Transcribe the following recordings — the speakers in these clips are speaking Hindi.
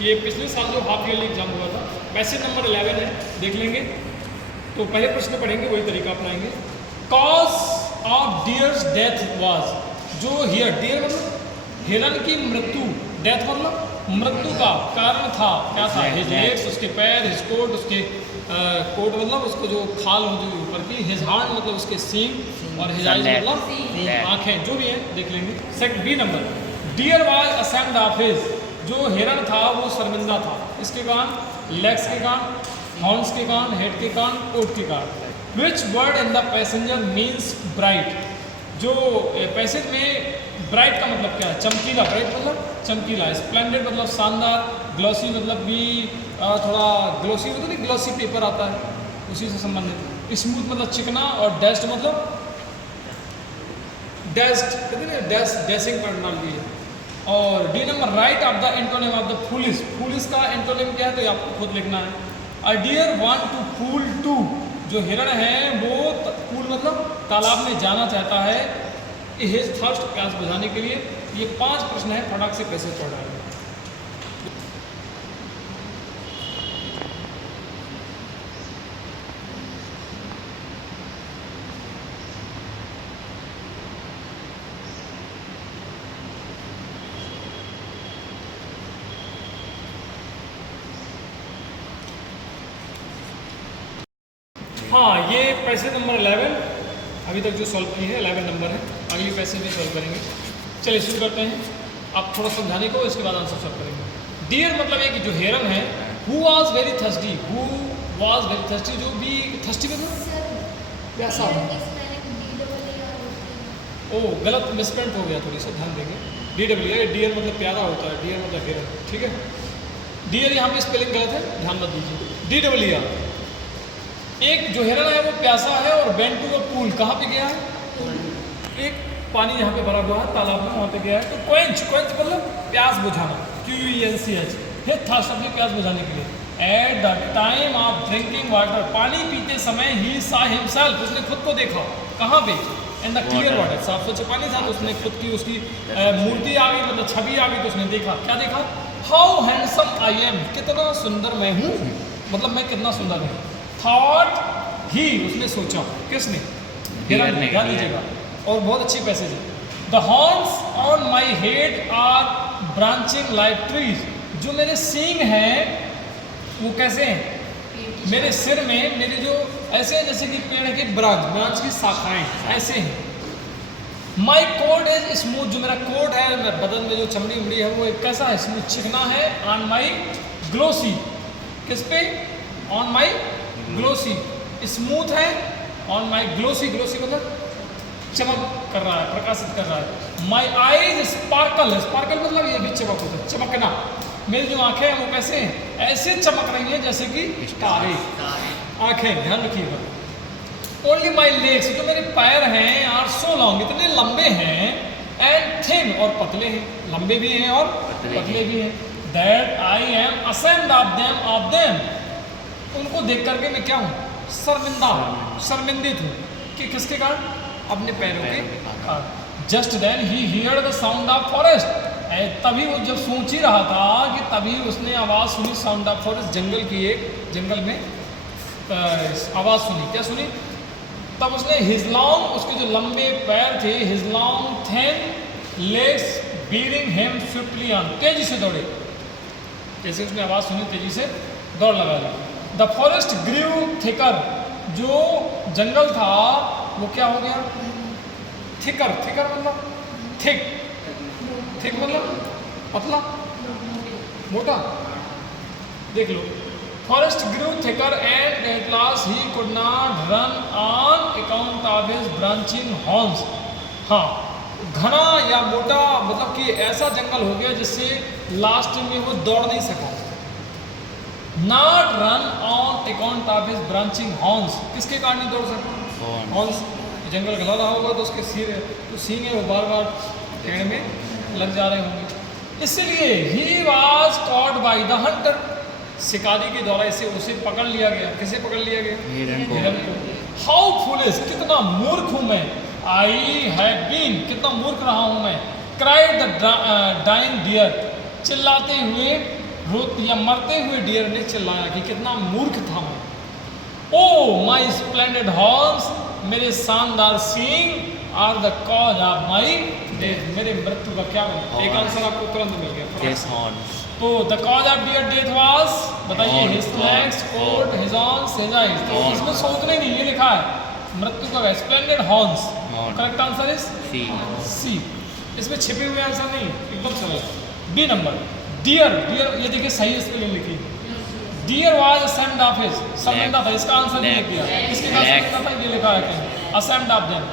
ये पिछले साल जो हाफ ईयरली एग्जाम हुआ था, पैसेज नंबर 11 है, देख लेंगे। तो पहले प्रश्न पढ़ेंगे, वही तरीका अपनाएंगे। Cause of dears death was, जो हियर, डियर मतलब हिरन की मृत्यु, डेथ मतलब मृत्यु का कारण था, क्या था? हिज लेग्स, उसके पैर, हिज कोट, उसके कोट मतलब उसको जो खाल हो जो ऊपर की, हिज हार्ट मतलब उसके सींग, और हिज आइज मतलब आंखें, जो भी है देख लेंगे। Second B number, dear was ashamed of his, जो हिरन था वो शर्मिंदा था, इसके कारण, लेग्स के कारण, हॉर्न्स के कारण, हेड के कारण, कोट के कारण। Which word in the passenger means bright, जो पैसेज में ब्राइट का मतलब क्या है? चमकीला, ब्राइट मतलब चमकीला। स्प्लेंडेड मतलब शानदार, ग्लॉसी मतलब भी थोड़ा ग्लॉसी होता है, नहीं ग्लॉसी पेपर आता है उसी से संबंधित। स्मूथ मतलब चिकना, और डस्ट मतलब डस्ट, कहते हैं डस्ट, डैशिंग करना भी है। और D number, write of the antonym of the foolish, foolish का एंटोनिम क्या है तो ये आपको खुद लिखना है। A deer want to pool to, जो हिरण है वो पूल मतलब तालाब में जाना चाहता है, हिज थर्स्ट, प्यास बुझाने के लिए। ये 5 प्रश्न है, फटाक से पैसे पढ़ रहे हैं। हाँ, ये पैसेज नंबर 11 अभी तक जो सॉल्व की है, 11 नंबर है। अगली पैसेज भी सॉल्व करेंगे। चलिए शुरू करते हैं। आप थोड़ा समझाने को, इसके बाद आंसर सॉल्व करेंगे। डियर मतलब है कि जो हेरन है, who was very thirsty, who was very thirsty, जो भी थर्स्टी मतलब प्यासा हो। ओ गलत मिसप्रिंट हो गया, थोड़ी सा ध्यान देंगे। DW, डियर मतलब प्यारा होता है, डियर मतलब हेरन, ठीक है। डियर यहाँ पे स्पेलिंग गलत है, ध्यान मत दीजिए। DW, एक जो हिरन है वो प्यासा है और वेंट टू अ पूल, कहाँ पे गया है? एक पानी यहाँ पे भरा हुआ है तालाब में, वहाँ पे गया है। तो क्वेंच, क्वेंच मतलब प्यास बुझाना, QUENCH, है थर्स्ट अपनी प्यास बुझाने के लिए। At the time of drinking water, पानी पीते समय ही सा हिमसेल्फ, उसने खुद को देखा, कहाँ पे? इन द क्लियर वाटर, साफ स्वच्छ पानी था, तो उसने खुद की उसकी मूर्ति आ गई, मतलब छवि आ गई, तो उसने देखा, क्या देखा? हाउ हैंडसम आई एम, कितना सुंदर मैं हूँ, मतलब मैं कितना सुंदर हूँ। थॉट ही, उसने सोचा, किसने? हिरन ने, ध्यान दीजिएगा। और बहुत अच्छी पैसेज है। The horns on my head are branching like trees, जो मेरे सींग हैं वो कैसे हैं? मेरे सिर में, मेरे जो ऐसे हैं जैसे कि पेड़ के ब्रांच की शाखाएं ऐसे हैं। माई कोट इज स्मूथ, जो मेरा कोट है, मेरे बदन में जो चमड़ी उमड़ी है वो एक कैसा है? स्मूथ, चिकना है। ऑन माई ग्लोसी, किस पे? ऑन माई ग्लोसी, स्मूथ है। ऑन माई ग्लोसी, ग्लोसी मतलब चमक कर रहा है, प्रकाशित कर रहा है। माई आईज स्पार्कल, स्पार्कल मतलब ये भी चमक होता है, चमकना। मेरी जो आंखें हैं वो कैसे हैं? ऐसे चमक रही हैं जैसे कि तारे, आंखें, ध्यान रखिएगा। ओनली माई लेग्स, जो मेरे पैर हैं, आर सो लॉन्ग, इतने लंबे हैं, एंड थिन, और पतले हैं, लंबे भी हैं और पतले भी हैं। That I am ashamed of them, उनको देख करके मैं क्या हूँ? शर्मिंदा हूँ, शर्मिंदित हूँ। कि किसके कारण? अपने पैरों के कारण। Just then he heard the sound of forest, तभी वो जब सोच ही रहा था कि तभी उसने आवाज़ सुनी, साउंड ऑफ फॉरेस्ट, जंगल की, एक जंगल में आवाज़ सुनी। क्या सुनी? तब उसने हिज लॉन्ग, उसके जो लंबे पैर थे, his long thin legs bearing him swiftly on, तेजी से दौड़े। जैसे उसने आवाज़ सुनी, तेजी से दौड़ लगा ली। द फॉरेस्ट ग्रीव थिकर, जो जंगल था वो क्या हो गया? थिकर, थिकर मतलब थिक, थिक मतलब पतला, मोटा। देख लो, forest grew thicker and at last he could not run on account of his branching horns. हाँ, घना या मोटा मतलब कि ऐसा जंगल हो गया जिससे लास्ट में वो दौड़ नहीं सका। Not run on account of his branching horns, किसके कारण नहीं दौड़ सका? हॉर्न्स, जंगल गला रहा होगा तो उसके सिर, तो सींग है वो बार बार पेड़ में लग जा रहे होंगे। इसलिए he was caught by the Hunter, शिकारी के द्वारा उसे पकड़ लिया गया। किसे पकड़ लिया गया? हिरन को। हाउ फुलिश, कितना मूर्ख हूँ मैं। आई हैव बीन, कितना मूर्ख रहा हूँ मैं। क्राइड द डाइंग डियर, चिल्लाते हुए रोत या मरते हुए डियर ने चिल्लाया कि कितना मूर्ख था मैं। ओ माई स्प्लेंडेड हॉर्स, मेरे शानदार सींग are the cause of my death, मेरे मृत्यु का क्या बना। एक आंसर आपको तुरंत मिल गया। तो the cause of deer death was, बताइए, his legs, coat, his arms, his eyes. तो इसमें सोचने नहीं, ये लिखा है मृत्यु का splendid horns. Correct answer is C. इसमें छिपे हुए आंसर नहीं, एकदम सरल। बी नंबर, डियर, डियर ये देखिए सही स्पेलिंग लिखी, deer was ashamed of his, ashamed of, इसका आंसर नहीं लिख दिया, इसके पास लिखा था, ये लिखा है कहीं ashamed of them,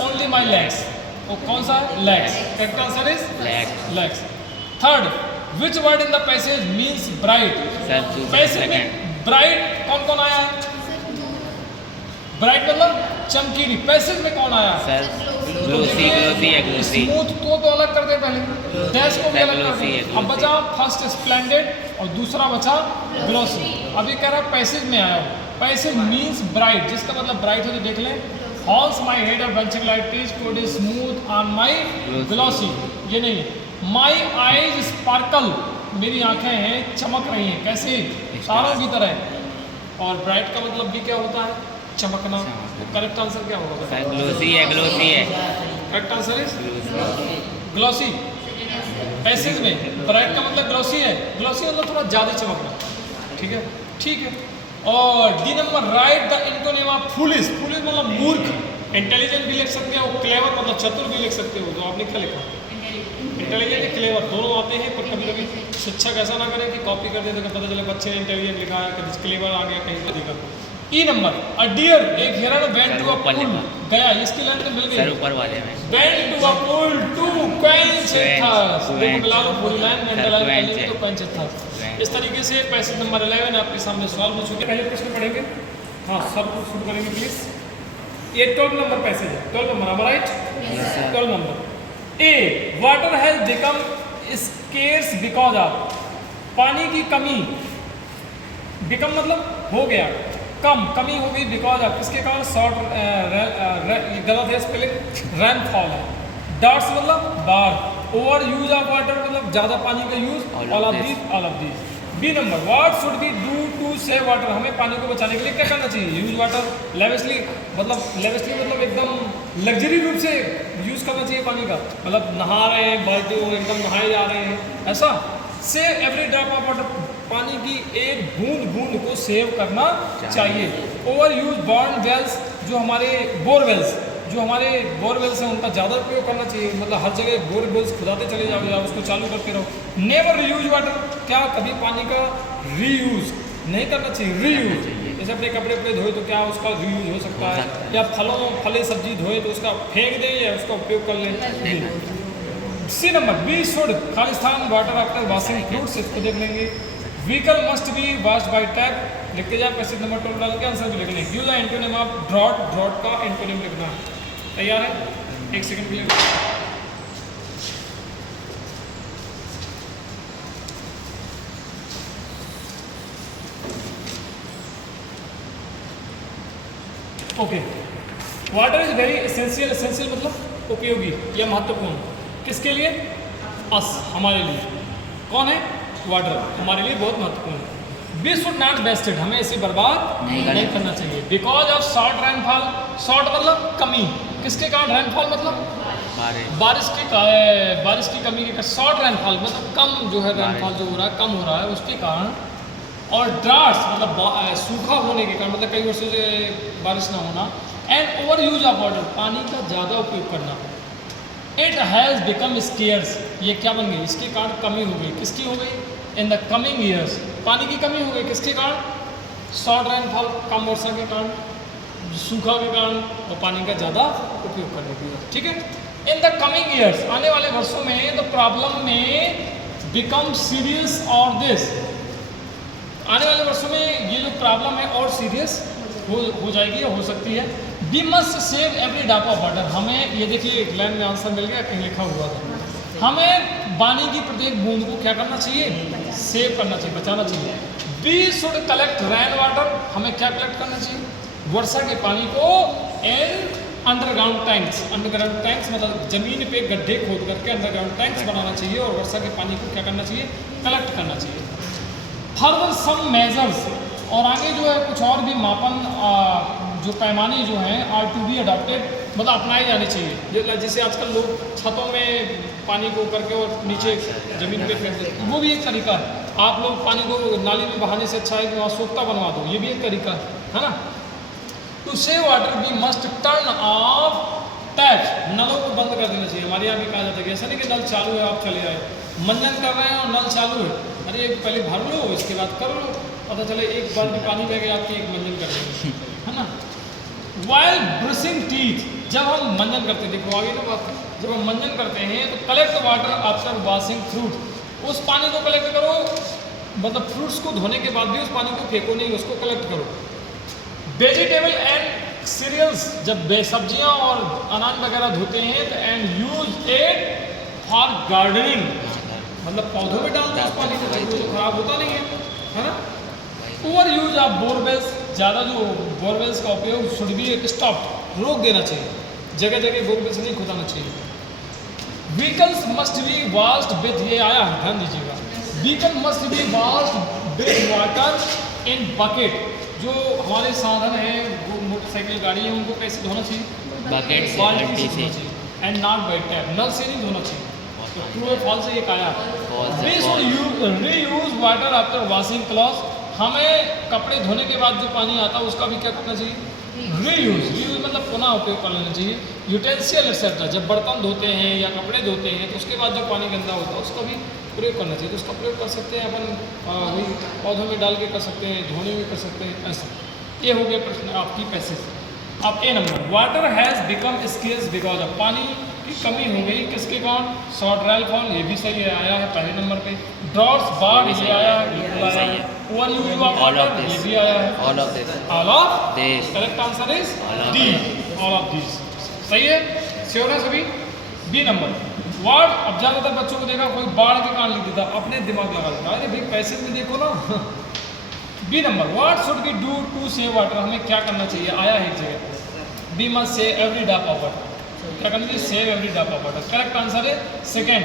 only my legs, वो कौन सा है, legs. Correct answer is legs. Third, which word in the passage means bright, passage में ब्राइट कौन कौन आया है, ब्राइट मतलब चमकीली, पैसेज में कौन आया, ग्लोसी, ग्लोसी है, ग्लोसी। स्मूथ को तो अलग कर दे पहले, डैश को भी अलग कर दे। अब बचा फर्स्ट स्प्लेंडेड और दूसरा बचा ग्लोसी। अभी कह रहा है पैसेज में आया हो, पैसेज मीन्स ब्राइट, जिसका मतलब ब्राइट हो तो देख लें, हॉल्स माई हेड और bunching like trees code is smooth on my glossy, ये नहीं है। माई आईज स्पार्कल, मेरी आंखें हैं चमक रही हैं, कैसे, तारों की तरह। और ब्राइट का मतलब भी क्या होता है, चमकना। करेक्ट आंसर क्या होगा, ग्लोसी है, ग्लोसी है। Correct answer is glossy. Passage में ब्राइट का मतलब ग्लोसी है, ग्लोसी मतलब थोड़ा ज़्यादा चमकना, ठीक है, ठीक है। और D number, write the antonym of foolish, foolish मतलब मूर्ख, इंटेलिजेंट भी लिख सकते हो, क्लेवर मतलब चतुर भी लिख सकते हो। तो आपने क्या लिखा, इंटेलिजेंट क्लेवर दोनों आते हैं, पर कभी कभी शिक्षक ऐसा ना करें कि कॉपी कर दे तो पता चले बच्चे ने इंटेलिजेंट लिखा है, कभी क्लेवर आ गया कहीं पर दिखा। ई नंबर, अ डियर, एक हिरण वेंट टू अ पूल, गया, इसकी लाइन तो मिल गई, सर ऊपर वाले में, went to a pool to quench thirst, देखो मिला लो पूरी लाइन में, अंडरलाइन कर लेंगे तो क्वेंच थर्स्ट। इस तरीके से पैसेज नंबर 11 आपके सामने सॉल्व हो चुके। पहले प्रश्न पढ़ेंगे, हाँ सब कुछ शुरू करेंगे प्लीज। ये 12 नंबर पैसेज है, 12 number, am I right? 12 number. A, water has become scarce because of, पानी की कमी, बिकम मतलब हो गया, कम, कमी हो गई, बिकॉज ऑफ किसके कारण, शॉर्ट, गलत है स्पेलिंग, रैनफॉल है। डॉट्स मतलब बाढ़, ओवर यूज ऑफ वाटर मतलब ज़्यादा पानी का use, all of these. B number, what should be do to save water, हमें पानी को बचाने के लिए क्या करना चाहिए, यूज वाटर लेविशली, मतलब एकदम लग्जरी रूप से यूज़ करना चाहिए पानी का, मतलब नहा रहे हैं बाल्टी में एकदम नहाए जा रहे हैं, ऐसा। Save every drop of water, पानी की एक बूंद बूंद को सेव करना चाहिए। ओवर यूज बॉर्न वेल्स, जो हमारे बोरवेल्स, जो हमारे बोरवेल्स हैं उनका ज़्यादा उपयोग करना चाहिए, मतलब हर जगह बोरवेल्स खुदाते चले जाओ या उसको चालू करते रहो। नेवर रीयूज वाटर, क्या कभी पानी का रीयूज नहीं करना चाहिए, रीयूज, जैसे अपने कपड़े वपड़े धोए तो क्या उसका रीयूज हो सकता है, या फले सब्जी धोए तो उसका फेंक दें या उसका उपयोग कर लें। सी नंबर, बी शुड खालिस्तान वाटर आफ्टर वॉशिंग फ्रूट्स, इसको देख लेंगे। Vehicle must be washed by tap, लिखते जाए, पैसेज नंबर 12 डाल के आंसर भी लिख लेंगे। Use the antonym of drought, drought का एंटोनिम लिखना है। तैयार है, एक सेकंड के लिए। Okay, water is very essential, essential मतलब उपयोगी या महत्वपूर्ण, किसके लिए, अस, हमारे लिए। कौन है, वाटर हमारे लिए बहुत महत्वपूर्ण है। वी शुड नॉट वेस्टेड, हमें इसे बर्बाद नहीं करना चाहिए। Because of short rainfall, short मतलब कमी, किसके कारण, रेनफॉल मतलब बारिश की कमी के, शॉर्ट रेनफॉल मतलब कम जो है, रेनफॉल जो हो रहा है कम हो रहा है उसके कारण। और ड्राट्स मतलब सूखा होने के कारण, मतलब कई वर्षों से बारिश ना होना। And over use of water, पानी का ज़्यादा उपयोग करना। इट हैज़ बिकम स्केयर्स, ये क्या बन गई, इसके कारण कमी हो गई, किसकी हो गई, इन द कमिंग ईयर्स, पानी की कमी हो गई, किसके कारण, शॉर्ट रेनफॉल, कम वर्षा के कारण, सूखा के कारण, और पानी का ज़्यादा उपयोग करने की वजह, ठीक है। इन द कमिंग ईयर्स, आने वाले वर्षों में द प्रॉब्लम में बिकम सीरियस और दिस, आने वाले वर्षों में ये जो प्रॉब्लम है और सीरियस हो जाएगी या हो सकती है। We must save every drop of water, हमें ये देखिए एक लाइन में आंसर मिल गया, कहीं लिखा हुआ था, हमें पानी की प्रत्येक बूंद को क्या करना चाहिए, सेव करना चाहिए, बचाना चाहिए। We should collect rain water, हमें क्या कलेक्ट करना चाहिए, वर्षा के पानी को in underground tanks, underground tanks मतलब जमीन पे गड्ढे खोद करके अंडरग्राउंड टैंक्स बनाना चाहिए और वर्षा के पानी को क्या करना चाहिए, कलेक्ट करना चाहिए। फर्दर सम मेजर्स, और आगे जो है कुछ और भी मापन जो पैमाने जो हैं आर टू बी अडॉप्टेड, मतलब अपनाए जाने चाहिए। जैसे आजकल लोग छतों में पानी को करके और नीचे ज़मीन पे फेंक देते, वो भी एक तरीका है। आप लोग पानी को नाली में बहाने से अच्छा है कि वहाँ सोखता बनवा दो, ये भी एक तरीका है ना। To save water we must turn off tap, नलों को बंद कर देना चाहिए। हमारे यहाँ भी कहा जाता है कि ऐसा नहीं कि नल चालू है आप चले आए, मंजन कर रहे हैं और नल चालू है, अरे पहले भर लो इसके बाद कर लो, पता चले एक बार में पानी बह गया आपकी एक मंजन कर देंगे, है ना। वाइल ब्रशिंग टीथ, जब हम मंजन करते हैं, देखो आगे ना बात, जब हम मंजन करते हैं तो collect water after washing fruit, उस पानी को कलेक्ट करो, मतलब फ्रूट्स को धोने के बाद भी उस पानी को फेंको नहीं, उसको कलेक्ट करो। वेजिटेबल एंड सीरियल्स, जब सब्जियां और अनाज वगैरह धोते हैं तो and use it for gardening, मतलब पौधों में डाल दो उस पानी को, तो खराब होता नहीं है ना। ओवर यूज ऑफ बोरवेल्स, ज़्यादा जो बोरवेल्स का उपयोग शुड बी स्टॉप, रोक देना चाहिए, जगह जगह बोरवेल्स नहीं खुदाना चाहिए। Vehicles must be washed with, ये आया है ध्यान दीजिएगा, vehicle must be washed with water in bucket, जो हमारे साधन हैं वो मोटरसाइकिल गाड़ी है उनको कैसे धोना चाहिए, बकेट से, बाल्टी बाल्टी से धोना चाहिए, एंड नॉट बाई टैप, नल से नहीं धोना चाहिए। तो ट्रू और फॉल्स है, ये आया। We should reuse water after washing clothes, हमें कपड़े धोने के बाद जो पानी आता है उसका भी क्या करना चाहिए, रीयूज मतलब पुनः उपयोग कर लेना चाहिए। यूटेंसियल एक्सेट्रा, जब बर्तन धोते हैं या कपड़े धोते हैं तो उसके बाद जो पानी गंदा होता है उसका भी प्रयोग करना चाहिए, तो उसका प्रयोग कर सकते हैं अपन, वही पौधों में डाल के कर सकते हैं, धोने में कर सकते हैं, ऐसा। ये हो गया प्रश्न आपकी पैसेज। अब A number, water has become scarce because of, पानी की कमी हो गई किसके कारण, शॉर्ट रेनफॉल, ये भी सही है, आया है पहले नंबर पे। ड्रॉट्स, बाढ़, ये आया है, बिल्कुल आया है। ओवर यूज ऑफ वाटर, ये भी आया है। All of this, all of this, correct answer is All of D, all of this सही है, श्योर है सभी। बी नंबर, वर्ड, अब ज़्यादातर बच्चों को देखा कोई बाढ़ के कारण लिख देता, अपने दिमाग लगा देता, अरे भाई पैसे में देखो ना। B number, what should we do to save water, हमें क्या करना चाहिए, आया है एक जगह, we must save every drop of water, क्या करना चाहिए, save every drop of water, correct answer है सेकेंड।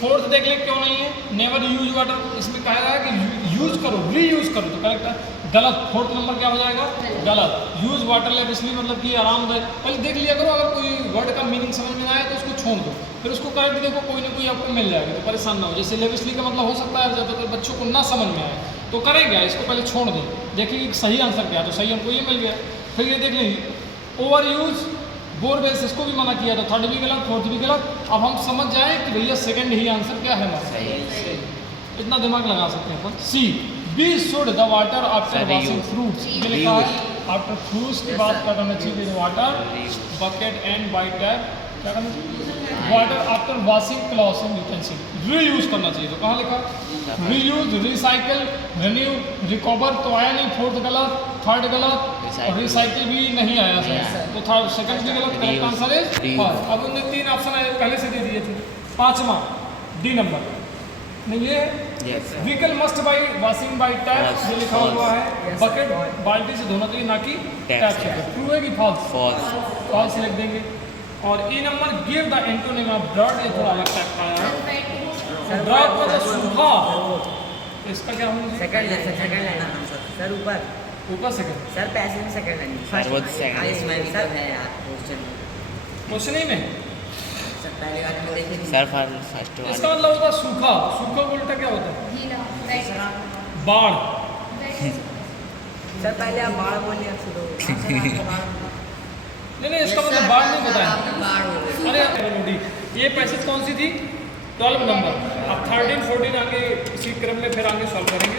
फोर्थ देख ले क्यों नहीं है, नेवर यूज वाटर, इसमें कहा रहा है कि यूज करो, रीयूज करो, तो करेक्ट है, गलत। फोर्थ नंबर क्या हो जाएगा, गलत। यूज वाटर लेविसली मतलब कि आरामदायक, पहले देख लिया करो, अगर कोई वर्ड का मीनिंग समझ में ना आए तो उसको छोड़ दो, फिर उसको करेक्ट देखो, कोई ना कोई आपको मिल जाएगा, तो परेशान ना हो। जैसे लेविसली का मतलब हो सकता है ज़्यादातर बच्चों को ना समझ में आए, तो करेंगे इसको पहले छोड़ दें, देखिए सही आंसर क्या है, तो सही हमको ये मिल गया। फिर ये देख लीजिए, ओवर यूज बोरवेल्स, इसको भी मना किया था, थर्ड भी गलत, फोर्थ भी गलत। अब हम समझ जाए कि भैया सेकंड ही आंसर क्या है हमारा, इतना दिमाग लगा सकते हैं अपन। C, be should the water after washing fruits, ये लिखा है आफ्टर फ्रूट्स की बात क्या करना चाहिए, water bucket and by tap, क्या करना चाहिए, water after washing clothes and utensil, reuse करना चाहिए, तो कहाँ लिखा, रीयूज, रिसाइकिल, रिन्यू, रिकवर, तो आया नहीं, फोर्थ गलत, थर्ड गलत, और रिसाइकिल भी नहीं आया सर, तो थर्ड सेकंड भी गलत, करेक्ट आंसर है फर्स्ट। अब उन्होंने 3 ऑप्शन पहले से दे दिए थे। पांचवा डी नंबर नहीं, ये vehicle must by washing by tap, ये लिखा हुआ है, बकेट बाल्टी से धोना चाहिए ना कि टैप से, ट्रू है कि फॉल्स, फॉल्स लिख देंगे। और E number, give the antonym of drought, ये थोड़ा अलग टाइप का है, ड्रॉट मतलब सूखा, तो इसका क्या होगा, सेकंड लेना सर, ऊपर सेकंड, सर पैसे में सेकंड लेनी सर वो सेकंड, इसमें भी सब है यार क्वेश्चन ही में सर, पहले वाले में देखिए सर फर्स्ट इसका वाले, मतलब होता है सूखा, सूखा को उल्टा क्या होता है, बाढ़। सर पहले आप बाढ़ बोलिए, नहीं इसका मतलब बाढ़ नहीं बताया। अरे ये पैसेज कौन सी थी, 12 नंबर। अब 13 14 आगे इसी क्रम में फिर आगे सॉल्व करेंगे।